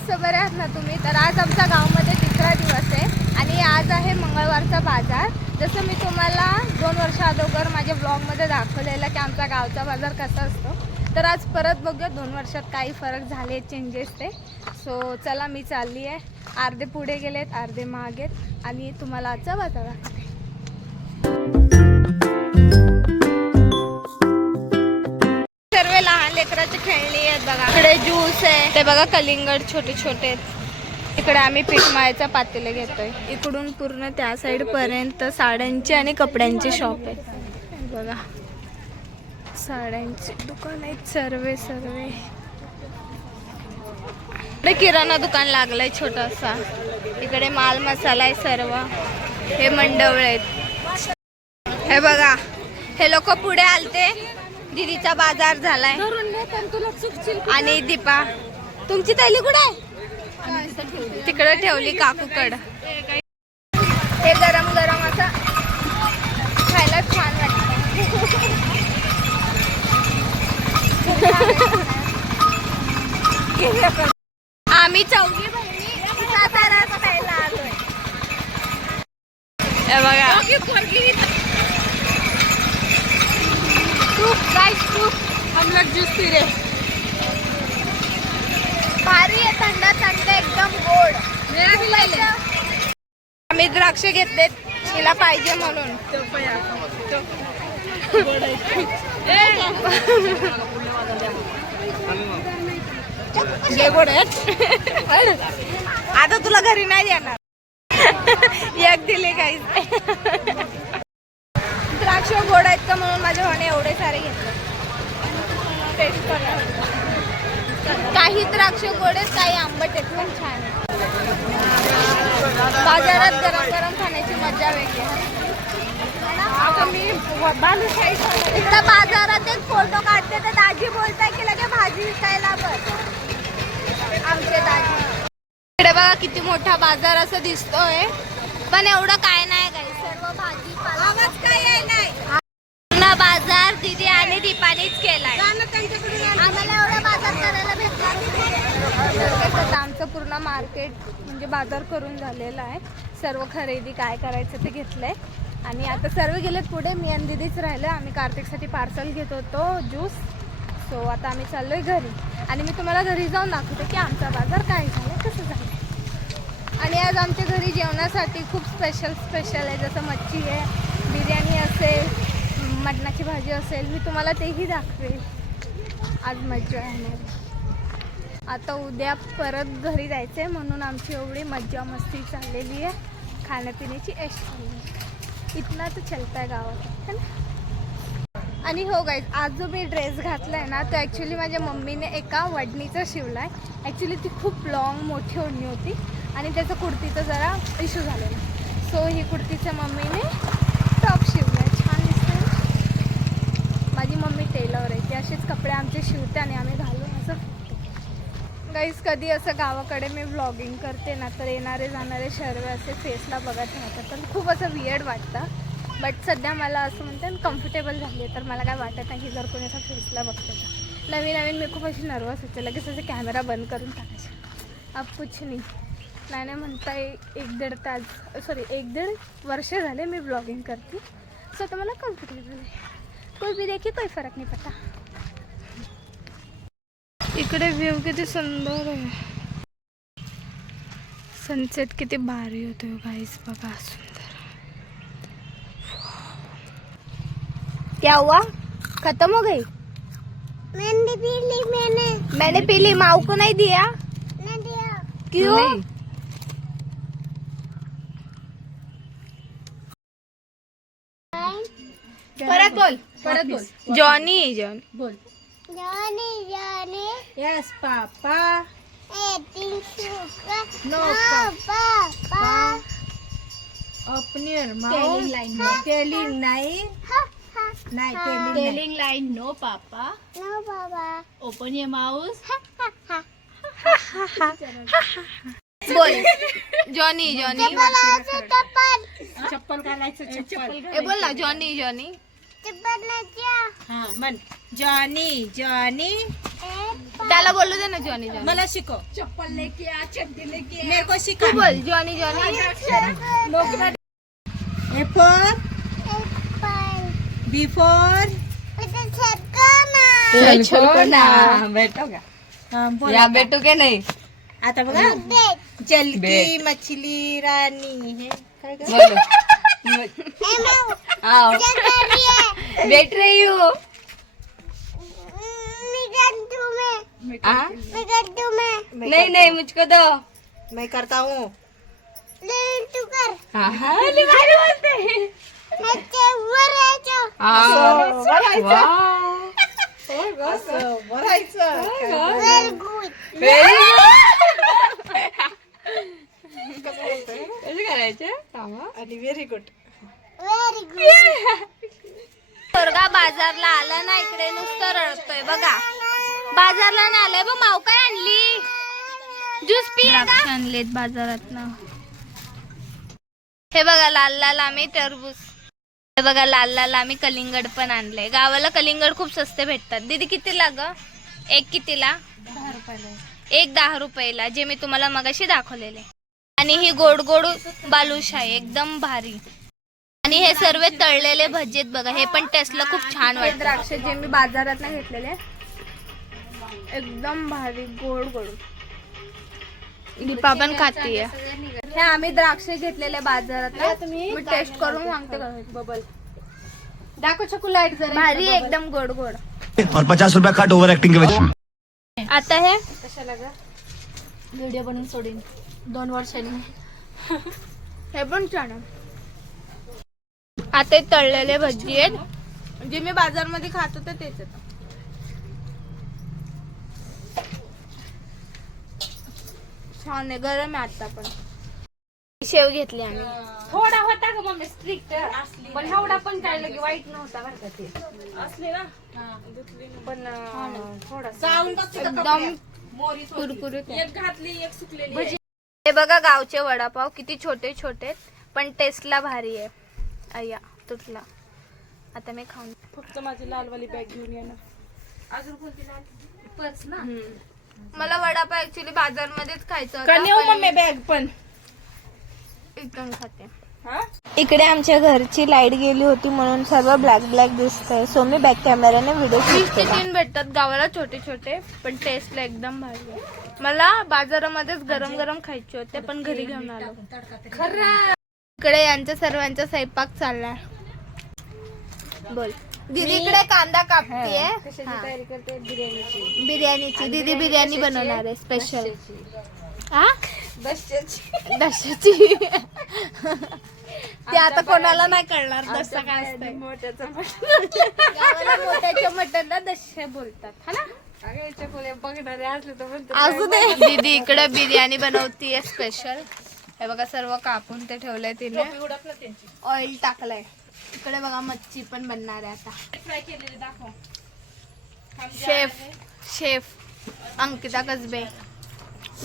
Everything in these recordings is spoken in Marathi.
गाईस बरे आहात ना तुम्ही? तर आज आमच्या गावामध्ये तिसरा दिवस आहे आणि आज आहे मंगळवारचा बाजार. जसं मी तुम्हाला 2 वर्ष अगोदर माझ्या ब्लॉगमध्ये दाखवलेलं की आमचा गावचा बाजार कसा असतो, तर आज परत बघूया 2 वर्षात काही फरक झाले, चेंजेस ते. सो चला मी चालली आहे. अर्धे पुढे गेलेत, अर्धे मागेत आणि तुम्हाला आजचा बाजार दाखवते. सर्व लहान लेकराची खेळणी आहेत बघा. इकडे ज्यूस आहे, ते बघा कलिंगड छोटे छोटे आहेत. इकडे आम्ही पीठ मळायचा पातेले घेतोय. इकडून पूर्ण त्या साइड पर्यंत साड्यांचे आणि कपड्यांचे शॉप आहे बघा. साड्यांचे दुकान आहेत सर्वे. इकडे किराणा दुकान लागलंय छोटासा. इकडे माल मसाला आहे सर्व. हे मंडवळे आहेत. हे बघा, हे लोक पुढे आलते. दीदीचा बाजार झालाय आणि दीपा तुमची थैली कुठे आहे? तिकडे ठेवली काकूकड. हे गरम गरम असं खायला छान वाटतं. आम्ही चौघी बहिणी सातारा खायला आलोय. हे बघा हम लोग जूस पी रहे. भारी आहे, थंड थंड एकदम गोड. आम्ही द्राक्ष घेतलेत तिला पाहिजे म्हणून. आता तुला घरी नाही देणार. एक दिले काही. द्राक्ष गोड आहेत का म्हणून माझ्या भावाने एवढे सारे घेतले. टेस्ट काही द्राक्ष गोड आहेत, काही आंबट आहेत. पण छान आहे. बाजारात गरम गरम खाण्याची मजा वेगळी आहे. इकडे बाजारात एक फोटो काढते तर दाजी बोलताय की लगे भाजी विकायला बस. आमचे दाजी. इकडे बघा किती मोठा बाजार असं दिसतोय, पण एवढं काय नाही काही. सर्व भाजीपाला. आवाज काय नाही. पूर्ण बाजार दीदी आणि दीपानीच केलाय. आम्हाला एवढा बाजार करायला भेटणार. आमचं पूर्ण मार्केट म्हणजे बाजार करून झालेला आहे. सर्व खरेदी काय करायचं ते घेतलंय आणि आता सर्व गेलेत पुढे. मी आणि दीदीच राहिलं. आम्ही कार्तिकसाठी पार्सल घेत होतो ज्यूस. सो आता आम्ही चाललोय घरी आणि मी तुम्हाला घरी जाऊन दाखवते की आमचा बाजार काय झाला, कसं झालं. आणि आज आमच्या घरी जेवणासाठी खूप स्पेशल आहे. जसं मच्छी आहे, बिर्याणी असेल, मटणाची भाजी असेल. मी तुम्हाला तेही दाखवेल. आज मज्जा आहे. आता उद्या परत घरी जायचं आहे म्हणून आमची एवढी मज्जा मस्ती चाललेली आहे. खाण्यापिण्याची ऐश चालली आहे. इतना तर चलता आहे गावात है ना. आणि हो गाईज, आज जो मी ड्रेस घातला आहे ना तो ॲक्च्युली माझ्या मम्मीने एका वडणीचा शिवला आहे. ॲक्च्युली ती खूप लॉंग मोठी ओढणी होती आणि त्याचा कुर्तीचा जरा इश्यू झालेला. सो ही कुर्तीच्या मम्मीने टॉप शिवला आहे. छान दिसतं. माझी मम्मी टेलर आहे. ती असेच कपडे आमचे शिवते आणि आम्ही घालून असं. गाईज, कधी असं गावाकडे मी व्लॉगिंग करते ना तर येणारे जाणारे सर्व असे फेसला बघत राहतात. पण खूप असं वियर्ड वाटतं. बट सध्या मला असं म्हणते कम्फर्टेबल झाली आहे तर मला काय वाटत नाही की जर कोणी असं फेसला बघतं तर. नवीन मी खूप अशी नर्वस होते. लगेच असं कॅमेरा बंद करून टाकायचे. अब कुछ नाही म्हणताय. 1-1.5 वर्ष झाले मी ब्लॉगिंग करते. सो तर मला कम्फर्टेबल आहे. कोई भी देखी कोई फरक नाही पडता. इकडे व्ह्यू किती सुंदर आहे. सनसेट किती भारी होतो गाइस बघा. सुंदर. क्या हुआ? खत्म हो गई? मैंने पी ली. मैंने पी ली. माऊ को नहीं दिया? नहीं दिया. क्यों? परत बोल. जॉनी बोल. Johnny yes papa. Eating sugar. No papa. Open your mouth. Telling नाही. नाही Telling line no papa. No papa. Open your mouth. बोल. जॉनी चप्पल घालायचं. चप्पल ए बोल ना. जॉनी चप्पल हा म्हण. जॉनी ए त्याला बोलू दे ना जॉनी जॉनी. मला शिकव. चप्पल लेके आ, चड्डी लेके मेरे को तू सिखा. बोल Johnny Johnny. A for Apple B for इथे छकना बैठोगा हाँ, बोल या बैठो के नहीं आता बघा. बेट जल की बेट. मछली रानी है. काय गं? बोलो एमो आओ क्या कर रही है बैठ रही हूँ हाँ? नहीं नहीं मुझको दो मैं करता हूँ. तू कर हाँ हाँ अरे भारी बोलते हैं ह्याच्या वर यायचं हाँ वाह असं बोलायचं. Very good Very good. कसं करायचं थांबा. आणि व्हेरी गुड. व्हेरी गुड पोरगा बाजारला आला ना इकडे नुसतं रडतोय बघा. बाजारला नाही आलाय बघ. माव काय आणली? ज्यूस पी. आणलेत बाजारात ना. हे बघा लाल लाल आम्ही टरबूज. हे बघा लाल लाल आम्ही कलिंगड पण आणलंय. गावाला कलिंगड खूप स्वस्त भेटतात. दीदी कितीला ग? एक कितीला? 10 रुपयाला. एक 10 रुपयाला, जे मी तुम्हाला मगाशी दाखवलेले. आणि ही गोड गोड बालुशाही एकदम भारी. आणि हे सर्व तळलेले भजी आहेत बघा. हे पण टेस्टला खूप छान वाटतं. द्राक्ष जे मी बाजारात नाही घेतलेले एकदम भारी गोड गोड. दीपा पण खातीये. हे आम्ही द्राक्ष घेतलेले बाजारात. मी टेस्ट करून सांगते का. बबल दाखव चकू लाईट जरा. भारी एकदम गोड गोड. और 50 रुपया काट ओवर एक्टिंग के वजह. आता हे कशाला ग? व्हिडिओ बनवून सोडीन 2 वर्षांनी. हे पण छान आहे. आता हे तळलेले भजी आहेत जे मी बाजारमध्ये खात होते तेच आहेत. छान आहे. गरम आहे आता पण. शेव घेतली आम्ही. थोडा होता का मम्मी स्ट्रिक्ट पण एवढा पण काय लगे वाईट नव्हता बरं का ते. असले ना पण थोडा जाऊन बघ तिथं एकदम मोरी कुरकुरीत आहे. एक घातली एक सुकलेली आहे. हे बघा गावचे वडापाव किती छोटे छोटे आहेत, पण टेस्टला भारी आहे. अय्या तुटला. आता मी खाऊन. फक्त माझी लालवाली बॅग घेऊन ये ना. अजून कोणती लाल? पर्स ना. मला वडापाव ऍक्च्युली बाजारमध्येच खायचं का नेऊ होता, मम्मी बॅग पण? इथून खाते. हा? इकडे आमच्या घरची लाईट गेली होती म्हणून सर्व ब्लॅक ब्लॅक दिसतंय. सो मी बॅक कॅमेराने व्हिडिओ शूट केला. 3 भेटतात गावाला छोटे छोटे, पण टेस्टला एकदम भारी आहे. मला बाजारामध्येच गरम गरम खायचे होते पण घरी घेऊन आलो. खरं इकडे यांच्या सर्वांचा स्वयंपाक चाललाय. बोल दीदी. इकडे कांदा कापतीये. तयारी करते बिर्याणीची. बिर्याणीची. दीदी बिर्याणी बनवणार आहे स्पेशल. दशची. दशाची. ते आता कोणाला नाही कळणार दशा काय असतं. गावाला मोठ्याच्या मटनला दशे बोलतात हा ना. बघणारे असले तर असू दे. दीदी इकडे बिर्याणी बनवतीये स्पेशल. हे बघा सर्व कापून ते ठेवलंय तिने. उडत ना त्यांची. ऑइल टाकलंय. इकडे बघा मच्छी पण बनणार आहे आता. फ्राय केलेली दाखव. शेफ अंकिता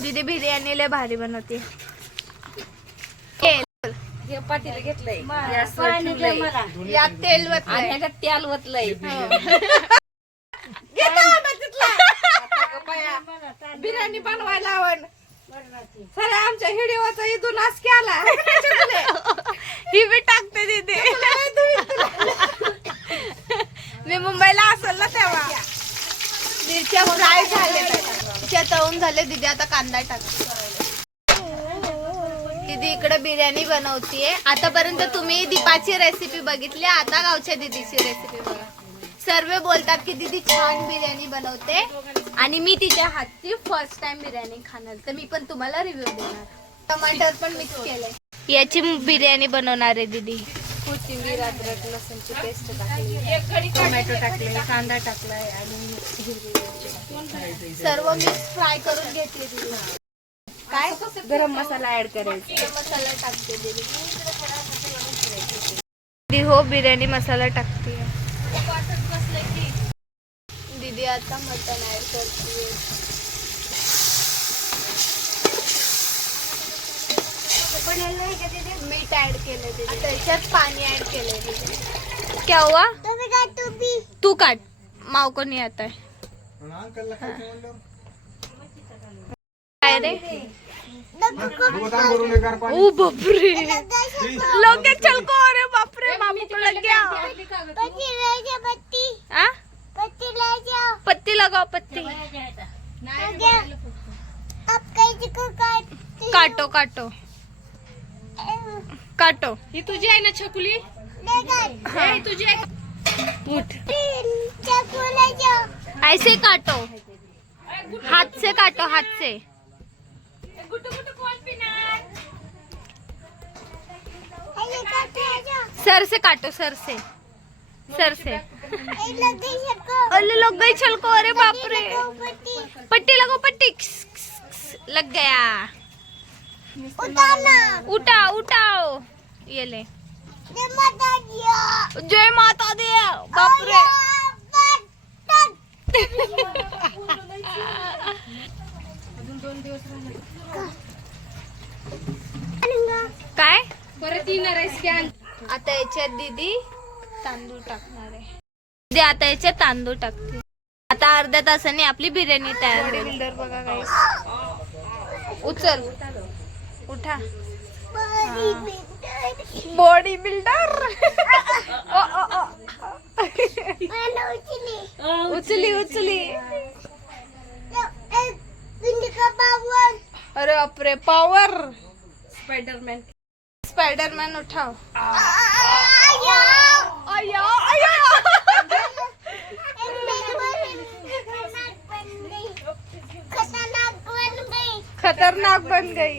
दीदी बिर्याणी लय भारी बनवते. हे पातेलं घेतलंय. यात तेल वतलंय. ह्याच्यात तेल वतलंय. बिर्याणी बनवायला आवड. सर आमच्या व्हिडिओचा इथून आज केला. ही बी टाकते दीदी. मी मुंबईला असेल ना तेव्हा. मिरच्या फ्राय झाले, मिरच्या तळून झाले. दीदी आता कांदा टाकते. दीदी इकडे बिर्याणी बनवतीये. आतापर्यंत तुम्ही दीपाची रेसिपी बघितली, आता गावच्या दीदीची रेसिपी बघा. सर्व बोलतात की दीदी छान बिर्याणी बनवते आणि मी तिच्या हातची फर्स्ट टाइम बिर्याणी खाणार, तर मी पण तुम्हाला रिव्ह्यू देणार. टमाटर पण मिक्स केलंय. याची बिर्याणी बनवणार आहे दीदी. कोथिंबीर, अद्रक, लसूणची पेस्ट टाकली, टोमॅटो टाकले, कांदा टाकलाय आणि सर्व मिक्स फ्राय करून घेतली दीदी. काय गरम मसाला ऍड करायचा. मसाला टाकते दीदी. दीदी हो बिर्याणी मसाला टाकते. दीदी आता मटन ऍड करते. मीठ ऍड केलंय दीदी. त्याच्यात पाणी ऍड केलंय दीदी. क्या हुआ? तू काट. माव को नहीं आता है. क्या रे ओ बापरे लोग चल को अरे बापरे मामू को लग गया पत्ती ले जाओ पत्ती आ? पत्ती ले जाओ पत्ती लगाओ पत्ती अब कैसे को काटो काटो काटो ही तुझी आहे ना छकुली हाँ। ही तुझी आहे. उठ चाकू ले जाओ ऐसे काटो हाथ से काटो हाथ से गुटू गुटू कोण पिणार ये काट ले जाओ सर से काटो सर से ये लग गई सबको अरे लग गई छल को अरे बाप रे पत्ती पट्टी लगो पट्टी लग गया उतारना उठा उठाओ ये ले जय माता दी जय माता दी बाप रे काय परत येणार आहे स्कॅन. आता याच्यात दीदी तांदूळ टाकणार आहे दीदी आता याच्यात तांदूळ टाकते आता अर्ध्या तासाने आपली बिर्याणी तयार होईल बिल्डर बघा गाईस उचल उठा बॉडी बिल्डर उचली उचली अरे बापरे पावर स्पायडरमॅन. स्पाइडरमैन उठाओ खतरनाक बन गई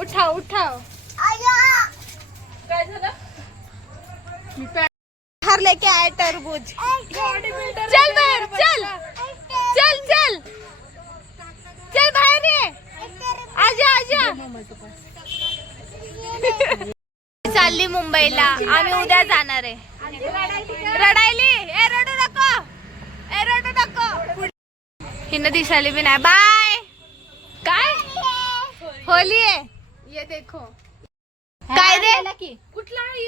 उठाओ उठाओ काय झालं? बाहर लेके आए तरबूज चल बाहर चल चल चल चल बाहर ये आजा आजा चालली मुंबईला आम्ही उद्या जाणार आहे रडायली ए रडू नको हिनं दिसायली भी नाही बाय काय होली आहे ये देखो काय रे कुठला आहे?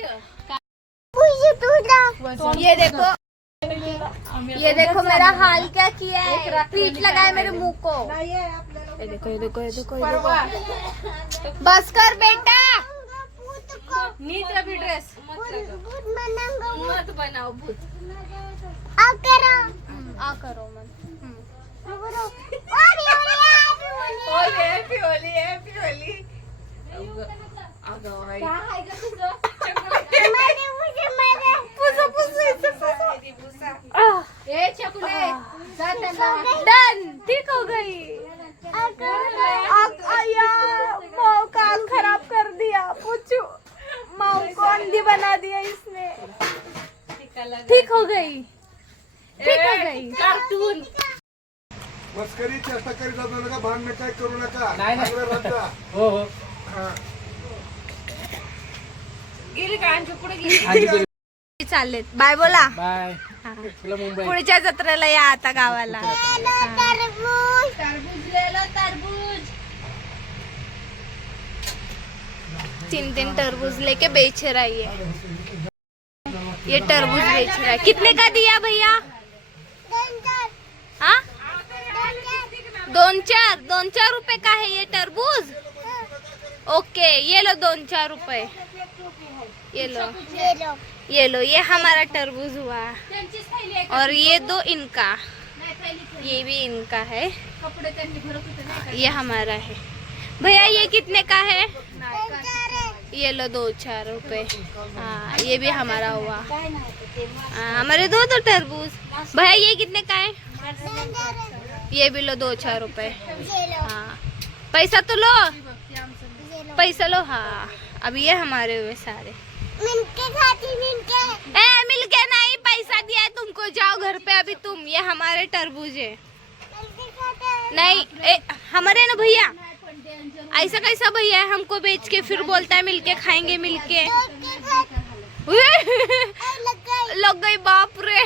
ये देखो मेरा हाल क्या किया है पीठ लगाए मेरे मुंह को ये देखो ये देखो ये देखो ये देखो बस कर बेटा नीट अभी ड्रेस मत बनाओ भूत. आ करो मत अगं बाई. ए छकुले जा त्यांना. डन ठीक हो गई माँ का खराब कर दिया पूछू माँ को अंधी बना दिया इसने ठीक हो गई ठीक हो गई कार्टून. मस्करी चेष्टा करीत जाऊ नका भांडण काय करू नका चांगलं राहता. हो हो गेली का आणखी पुढे गेली. चाललेत बाय बोला बाय तुला मुंबई पुढच्या जत्रेला या आता गावाला तीन तरबूज लेके बेच रही है ये तरबूज बेच रहा है कितने का दिया भैया हाँ 2-4 रुपए का है ये तरबूज ओके ये लो 2-4 रुपए ये लो ये हमारा तरबूज हुआ और ये 2 इनका ये भी इनका है ये हमारा है भैया ये कितने का है ये लो 2-4 रुपए हाँ ये भी हमारा हुआ हमारे 2 तरबूज भैया ये कितने का है ये भी लो 2-4 रुपए हाँ पैसा तो लो पैसा लो हाँ अब ये हमारे हुए सारे मिलके नहीं पैसा दिया तुमको जाओ घर पे अभी तुम ये हमारे तरबूज है नहीं हमारे ना भैया ऐसा कैसा भैया है हमको बेच के फिर बोलता है मिलके खाएंगे मिलके लग गई बाप रे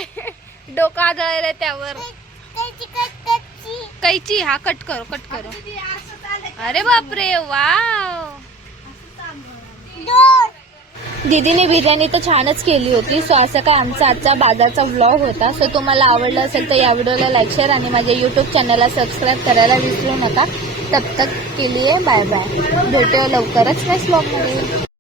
डोका जळ रे त्यावर कैची हा कट करो अरे बाप रे वाव दीदीने बिर्याणी तर छानच केली होती. सो असं का आमचा आजचा बाजारचा व्लॉग होता. सो तुम्हाला आवडलं असेल तर या व्हिडिओला लाईक शेअर आणि माझ्या यूट्यूब चॅनलला सबस्क्राईब करायला विसरू नका. तब तक के लिए बाय बाय. भेटूया लवकरच नेक्स्ट ब्लॉग मध्ये.